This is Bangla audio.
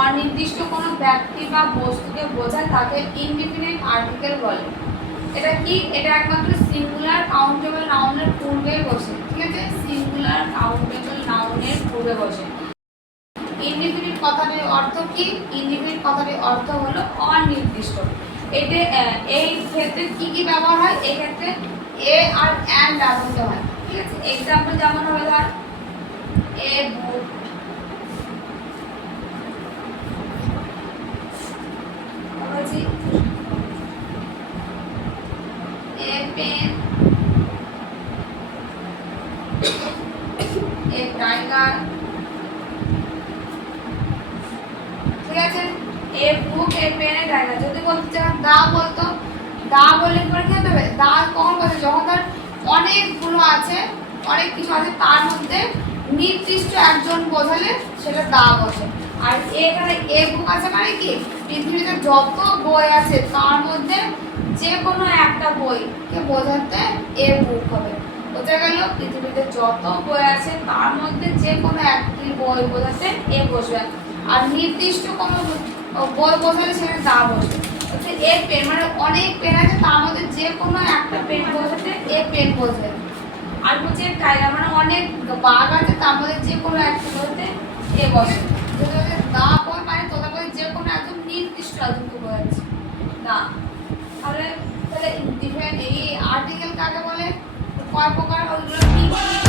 অনির্দিষ্ট কোনো ব্যক্তি বা বস্তুকে বোঝায় তাকে ইনডিফিনিট আর্টিকেল বলে। এটা কি? এটা একমাত্র সিঙ্গুলার কাউন্টেবল নাউনের পূর্বে বসে, ঠিক আছে? সিঙ্গুলার কাউন্টেবল নাউনের পূর্বে বসে। ইনডিফিনিট কথাটির অর্থ কি? ইনডিফিনিট কথাটির অর্থ হলো অনির্দিষ্ট। এটা এই ক্ষেত্রে কি কি ব্যবহার হয়? এই ক্ষেত্রে এ আর অ্যান্ড ব্যবহৃত হয়, ঠিক আছে? এক্সাম্পল যেমন হবে ধর এ বুক, এ পেন, এ টাইগার, ঠিক আছে? এ বুক, এ পেন, এ টাইগার। যদি বলতে চান দা বলতো, দা বললে পরে কি হবে? দা কখন বলছে? যখন তার অনেকগুলো আছে, অনেক কিছু আছে, তার মধ্যে নির্দিষ্ট একজন বোঝালে সেটা দা বসে। আর এখানে এ বুক আছে মানে কি? পৃথিবীতে যত বই আছে তার মধ্যে যে কোনো একটা বইকে বোঝাতে এ বুক হবে। বোঝা গেল? পৃথিবীতে যত বই আছে তার মধ্যে যে কোনো একটি বই বোঝাতে এ বসবে। আর নির্দিষ্ট কোনো বই বোঝালে সেটা দা বসবে। এ পেন মানে অনেক পেন আছে তার মধ্যে যে কোনো একটা পেন বোঝাতে এ পেন বোঝাবে। আর হচ্ছে টাইগার মানে অনেক বাঘ আছে তার মধ্যে যে কোনো একটা বোঝাতে এ বসে। দা বই মানে তোদের মধ্যে যে কোনো একদম নির্দিষ্ট একজনকে বোঝাচ্ছে দা। তাহলে তাহলে ডিফারেন্ট এই আর্টিকেল কাকে বলে? কয় প্রকার? ওইগুলো কি কি